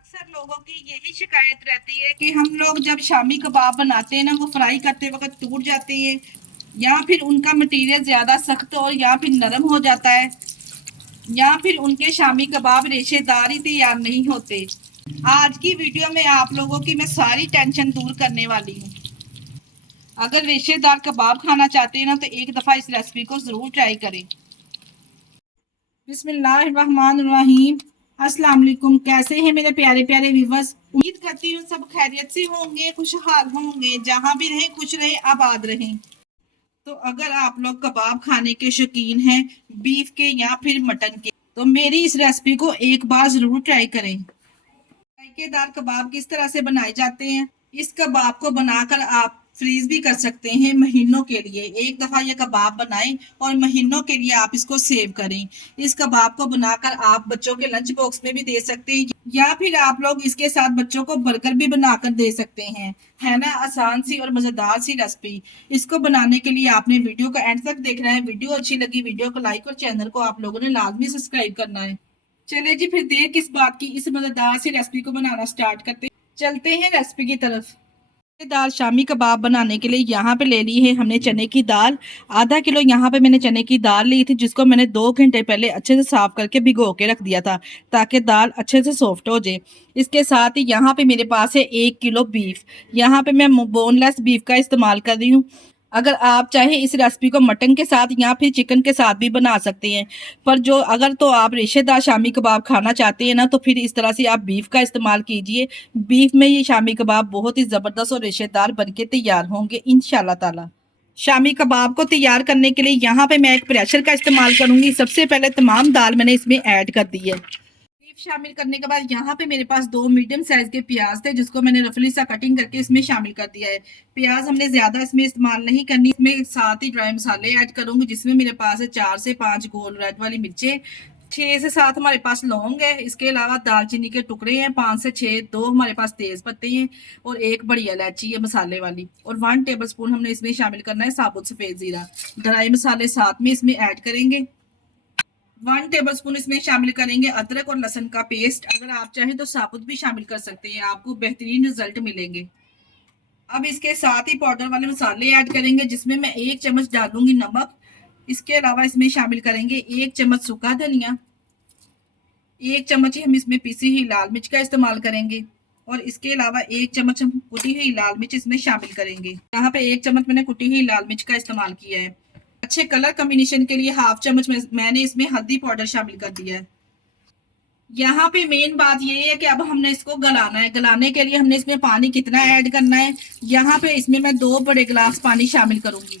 अक्सर लोगों की यही शिकायत रहती है कि हम लोग जब शामी कबाब बनाते हैं ना, वो फ्राई करते वक्त टूट जाते हैं, या फिर उनका मटेरियल ज्यादा सख्त और या फिर नरम हो जाता है, या फिर उनके शामी कबाब रेशेदार ही तैयार नहीं होते। आज की वीडियो में आप लोगों की मैं सारी टेंशन दूर करने वाली हूँ। अगर रेशेदार कबाब खाना चाहते हैं ना, तो एक दफा इस रेसिपी को जरूर ट्राई करें। बिस्मिल्लाहिर्रहमानिर्रहीम। अस्सलाम वालेकुम। कैसे हैं मेरे प्यारे प्यारे व्यूवर्स? उम्मीद करती हूँ सब खैरियत से होंगे, खुशहाल होंगे, जहां भी रहें खुश रहें, आबाद रहें। तो अगर आप लोग कबाब खाने के शौकीन हैं, बीफ के या फिर मटन के, तो मेरी इस रेसिपी को एक बार जरूर ट्राई करें। जायकेदार कबाब किस तरह से बनाए जाते हैं? इस कबाब को बनाकर आप फ्रीज भी कर सकते हैं महीनों के लिए। एक दफा ये कबाब बनाएं और महीनों के लिए आप इसको सेव करें। इस कबाब को बनाकर आप बच्चों के लंच बॉक्स में भी दे सकते हैं, या फिर आप लोग इसके साथ बच्चों को बर्गर भी बनाकर दे सकते हैं। है ना आसान सी और मजेदार सी रेसिपी। इसको बनाने के लिए आपने वीडियो को एंड तक देखना है। वीडियो अच्छी लगी वीडियो को लाइक और चैनल को आप लोगों ने लाजमी सब्सक्राइब करना है। चले जी, फिर देर किस बात की, इस मजेदार सी रेसिपी को बनाना स्टार्ट करते हैं। चलते हैं रेसिपी की तरफ। दाल शामी कबाब बनाने के लिए यहाँ पे ले ली है हमने चने की दाल। आधा किलो यहाँ पे मैंने चने की दाल ली थी, जिसको मैंने 2 घंटे पहले अच्छे से साफ करके भिगो के रख दिया था, ताकि दाल अच्छे से सॉफ्ट हो जाए। इसके साथ ही यहाँ पे मेरे पास है 1 किलो बीफ। यहाँ पे मैं बोनलेस बीफ का इस्तेमाल कर रही हूँ। अगर आप चाहें इस रेसिपी को मटन के साथ या फिर चिकन के साथ भी बना सकते हैं, पर जो अगर तो आप रेशेदार शामी कबाब खाना चाहते हैं ना, तो फिर इस तरह से आप बीफ का इस्तेमाल कीजिए। बीफ में ये शामी कबाब बहुत ही ज़बरदस्त और रेशेदार बनके तैयार होंगे इंशाल्लाह ताला। शामी कबाब को तैयार करने के लिए यहाँ पे मैं एक प्रेशर का इस्तेमाल करूंगी। सबसे पहले तमाम दाल मैंने इसमें ऐड कर दी है। बीफ शामिल करने के बाद यहाँ पे मेरे पास 2 मीडियम साइज के प्याज थे, जिसको मैंने रफली सा कटिंग करके इसमें शामिल कर दिया है। प्याज हमने ज्यादा इसमें इस्तेमाल नहीं करनी। इसमें साथ ही ड्राई मसाले ऐड करूंगी, जिसमें मेरे पास है 4 से 5 गोल रेड वाली मिर्चें, 6 से 7 हमारे पास लौंग है। इसके अलावा दालचीनी के टुकड़े हैं 5 से 6, 2 हमारे पास तेज पत्ते हैं और एक बड़ी इलायची है मसाले वाली, और 1 टेबलस्पून हमने इसमें शामिल करना है साबुत सफेद जीरा। ड्राई मसाले साथ में इसमें ऐड करेंगे। 1 टेबलस्पून इसमें शामिल करेंगे अदरक और लहसुन का पेस्ट। अगर आप चाहें तो साबुत भी शामिल कर सकते हैं, आपको बेहतरीन रिजल्ट मिलेंगे। अब इसके साथ ही पाउडर वाले मसाले ऐड करेंगे, जिसमें मैं 1 चम्मच डालूंगी नमक। इसके अलावा इसमें शामिल करेंगे 1 चम्मच सूखा धनिया, 1 चम्मच ही हम इसमें पीसी हुई लाल मिर्च का इस्तेमाल करेंगे, और इसके अलावा 1 चम्मच हम कुटी हुई लाल मिर्च इसमें शामिल करेंगे। यहाँ पे 1 चम्मच मैंने कुटी हुई लाल मिर्च का इस्तेमाल किया है। अच्छे कलर कॉम्बिनेशन के लिए 1/2 चम्मच मैंने इसमें हल्दी पाउडर शामिल कर दिया है। यहाँ पे मेन बात ये है कि अब हमने इसको गलाना है। गलाने के लिए हमने इसमें पानी कितना ऐड करना है, यहाँ पे इसमें मैं 2 बड़े गिलास पानी शामिल करूंगी।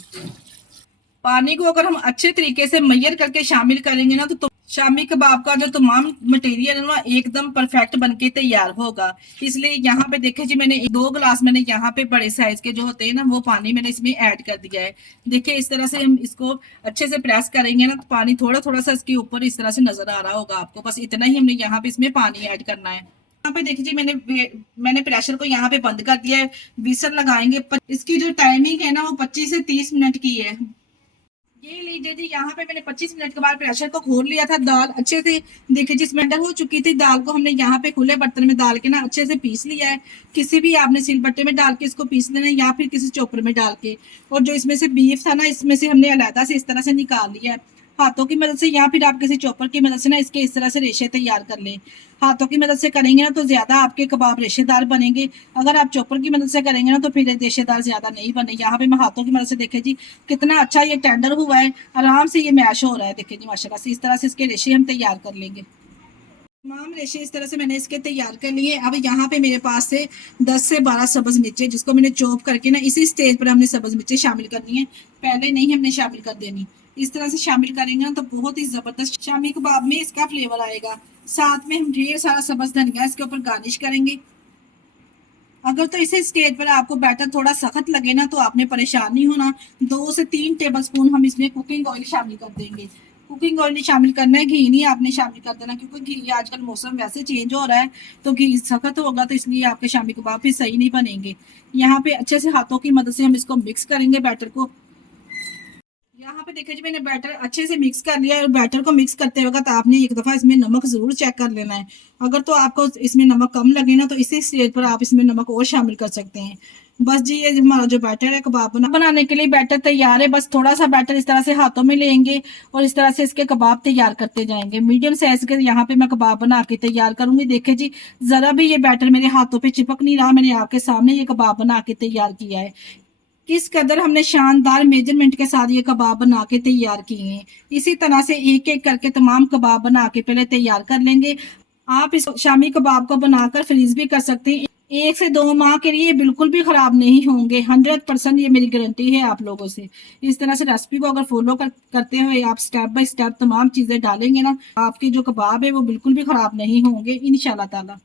पानी को अगर हम अच्छे तरीके से मैयर करके शामिल करेंगे ना, तो शामी कबाब का जो तमाम मटेरियल है ना, एकदम परफेक्ट बनके तैयार होगा। इसलिए यहाँ पे देखिए जी, मैंने 2 गिलास मैंने यहाँ पे बड़े साइज के जो होते हैं ना, वो पानी मैंने इसमें ऐड कर दिया है। देखिए इस तरह से हम इसको अच्छे से प्रेस करेंगे ना, तो पानी थोड़ा थोड़ा सा इसके ऊपर इस तरह से नजर आ रहा होगा आपको। बस इतना ही हमने यहाँ पे इसमें पानी ऐड करना है। यहाँ पे देखिए जी, मैंने प्रेशर को यहाँ पे बंद कर दिया है। विसल लगाएंगे। इसकी जो टाइमिंग है ना, वो 25 से 30 मिनट की है। ये लीजिए जी, यहाँ पे मैंने 25 मिनट के बाद प्रेशर को खोल लिया था। दाल अच्छे से देखिए जिस मेंटर हो चुकी थी, दाल को हमने यहाँ पे खुले बर्तन में डाल के ना अच्छे से पीस लिया है। किसी भी आपने सिलबट्टे में डाल के इसको पीस लेना है, या फिर किसी चॉपर में डाल के। और जो इसमें से बीफ था ना, इसमें से हमने अलहदा से इस तरह से निकाल लिया है हाथों की मदद से, या फिर आप किसी चॉपर की मदद से ना इसके इस तरह से रेशे तैयार कर लें। हाथों की मदद से करेंगे ना, तो ज्यादा आपके कबाब रेशेदार बनेंगे। अगर आप चॉपर की मदद से करेंगे ना, तो फिर रेशेदार ज्यादा नहीं बने। यहाँ पे मैं हाथों की मदद से देखे जी कितना अच्छा ये टेंडर हुआ है, आराम से ये मैश हो रहा है। देखिए जी माशाल्लाह से इस तरह से इसके रेशे हम तैयार कर लेंगे। तमाम रेशे इस तरह से मैंने इसके तैयार कर लिए। अब यहाँ पे मेरे पास से 10 से 12 सब्ज मिर्चें, जिसको मैंने चॉप करके ना इसी स्टेज पर हमने सब्ज मिर्चें शामिल करनी है, पहले नहीं हमने शामिल कर देनी। इस तरह से शामिल करेंगे ना, तो बहुत ही जबरदस्त शामी कबाब में इसका फ्लेवर आएगा। साथ में हम ढेर सारा सब्ज धनिया इसके ऊपर गार्निश करेंगे। अगर तो इसे स्टेज पर आपको बैटर थोड़ा सख्त लगे ना, तो आपने परेशान नहीं होना। 2 से 3 टेबलस्पून हम इसमें कुकिंग ऑयल शामिल कर देंगे। कुकिंग ऑयल शामिल करना है, घी नहीं आपने शामिल कर देना, क्योंकि घी आजकल मौसम वैसे चेंज हो रहा है, तो घी सख्त होगा तो इसलिए आपके शामी कबाब फिर सही नहीं बनेंगे। यहाँ पे अच्छे से हाथों की मदद से हम इसको मिक्स करेंगे बैटर को। यहाँ पे देखिए जी मैंने बैटर अच्छे से मिक्स कर लिया, और बैटर को मिक्स करते वक्त आपने एक दफ़ा इसमें नमक ज़रूर चेक कर लेना है। अगर तो आपको इसमें नमक कम लगे ना, तो इसी स्टेज पर आप इसमें नमक और शामिल कर सकते हैं। बस जी ये हमारा जो बैटर है कबाब बनाने के लिए बैटर तैयार है। बस थोड़ा सा बैटर इस तरह से हाथों में लेंगे और इस तरह से इसके कबाब तैयार करते जाएंगे। मीडियम साइज के यहाँ पे मैं कबाब बना के तैयार करूंगी। देखिए जी जरा भी ये बैटर मेरे हाथों पे चिपक नहीं रहा, मैंने आपके सामने ये कबाब बना के तैयार किया है। किस कदर हमने शानदार मेजरमेंट के साथ ये कबाब बना के तैयार किए हैं। इसी तरह से एक एक करके तमाम कबाब बना के पहले तैयार कर लेंगे। आप इस शामी कबाब को बनाकर फ्रीज भी कर सकते हैं। 1 से 2 माह के लिए बिल्कुल भी खराब नहीं होंगे। 100% ये मेरी गारंटी है आप लोगों से। इस तरह से रेसिपी को अगर फॉलो करते हुए आप स्टेप बाय स्टेप तमाम चीजें डालेंगे ना, आपके जो कबाब है वो बिल्कुल भी खराब नहीं होंगे इंशाल्लाह ताला।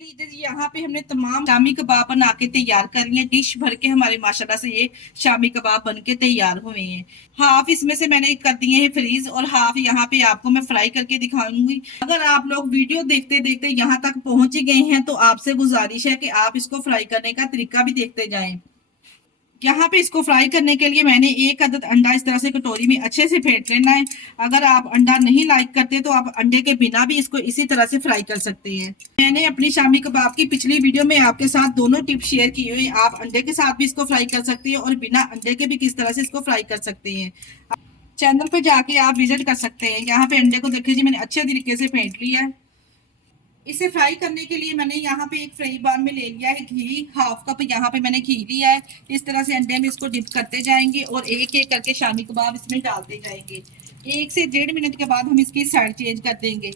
लीजिए जी यहाँ पे हमने तमाम शामी कबाब बना के तैयार कर लिए। डिश भर के हमारे माशाल्लाह से ये शामी कबाब बन के तैयार हुए हैं। हाफ इसमें से मैंने कर दिए हैं फ्रीज, और हाफ यहाँ पे आपको मैं फ्राई करके दिखाऊंगी। अगर आप लोग वीडियो देखते देखते यहाँ तक पहुंच ही गए हैं, तो आपसे गुजारिश है कि आप इसको फ्राई करने का तरीका भी देखते जाएं। यहाँ पे इसको फ्राई करने के लिए मैंने एक अदद अंडा इस तरह से कटोरी में अच्छे से फेंट लेना है। अगर आप अंडा नहीं लाइक करते तो आप अंडे के बिना भी इसको इसी तरह से फ्राई कर सकते हैं। मैंने अपनी शामी कबाब की पिछली वीडियो में आपके साथ दोनों टिप शेयर की हुई। आप अंडे के साथ भी इसको फ्राई कर सकते हैं और बिना अंडे के भी किस तरह से इसको फ्राई कर सकते हैं। चैनल पे जाके आप विजिट कर सकते हैं। यहाँ पे अंडे को देखिए जी मैंने अच्छे तरीके से फेंट लिया है। इसे फ्राई करने के लिए मैंने यहाँ पे एक फ्राई पैन में ले लिया है घी। हाफ कप यहाँ पे मैंने घी लिया है। इस तरह से अंडे में इसको डिप करते जाएंगे और एक एक करके शामी कबाब इसमें डालते जाएंगे। 1 से 1.5 मिनट के बाद हम इसकी साइड चेंज कर देंगे।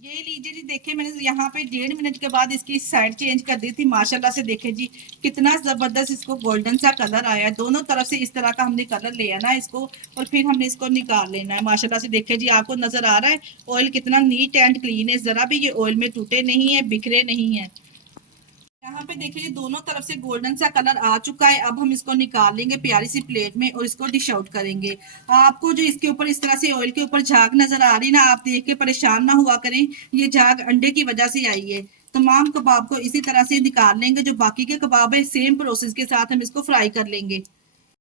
ये लीजिए जी, देखिए मैंने यहाँ पे 1.5 मिनट के बाद इसकी साइड चेंज कर दी थी। माशाल्लाह से देखे जी कितना जबरदस्त इसको गोल्डन सा कलर आया है। दोनों तरफ से इस तरह का हमने कलर ले आना है इसको, और फिर हमने इसको निकाल लेना है। माशाल्लाह से देखे जी आपको नजर आ रहा है ऑयल कितना नीट एंड क्लीन है। जरा भी ये ऑयल में टूटे नहीं है, बिखरे नहीं है। यहाँ पे देखिए दोनों तरफ से गोल्डन सा कलर आ चुका है। अब हम इसको निकाल लेंगे प्यारी सी प्लेट में और इसको डिश आउट करेंगे। आपको जो इसके ऊपर इस तरह से ऑयल के ऊपर झाग नजर आ रही ना, आप देख के परेशान ना हुआ करें। ये झाग अंडे की वजह से आई है। तमाम कबाब को इसी तरह से निकाल लेंगे। जो बाकी के कबाब है सेम प्रोसेस के साथ हम इसको फ्राई कर लेंगे।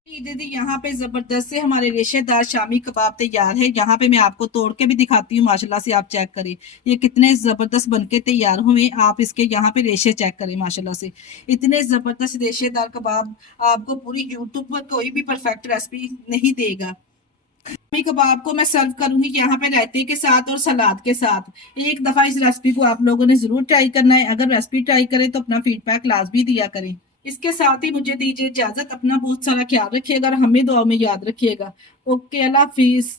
दीदी यहाँ पे जबरदस्त से हमारे रेशेदार शामी कबाब तैयार है। यहाँ पे मैं आपको तोड़ के भी दिखाती हूँ। माशाल्लाह से आप चेक करें ये कितने जबरदस्त बनके तैयार हुए। आप इसके यहाँ पे रेशे चेक करें। माशाल्लाह से इतने जबरदस्त रेशेदार कबाब आपको पूरी यूट्यूब पर कोई भी परफेक्ट रेसिपी नहीं देगा। शामी कबाब को मैं सर्व करूंगी यहाँ पे रायते के साथ और सलाद के साथ। एक दफा इस रेसिपी को आप लोगों ने जरूर ट्राई करना है। अगर रेसिपी ट्राई करें तो अपना फीडबैक लाजमी दिया करें। इसके साथ ही मुझे दीजिए इजाजत। अपना बहुत सारा ख्याल रखिएगा और हमें दुआ में याद रखिएगा। ओके, अल्लाह हाफिज।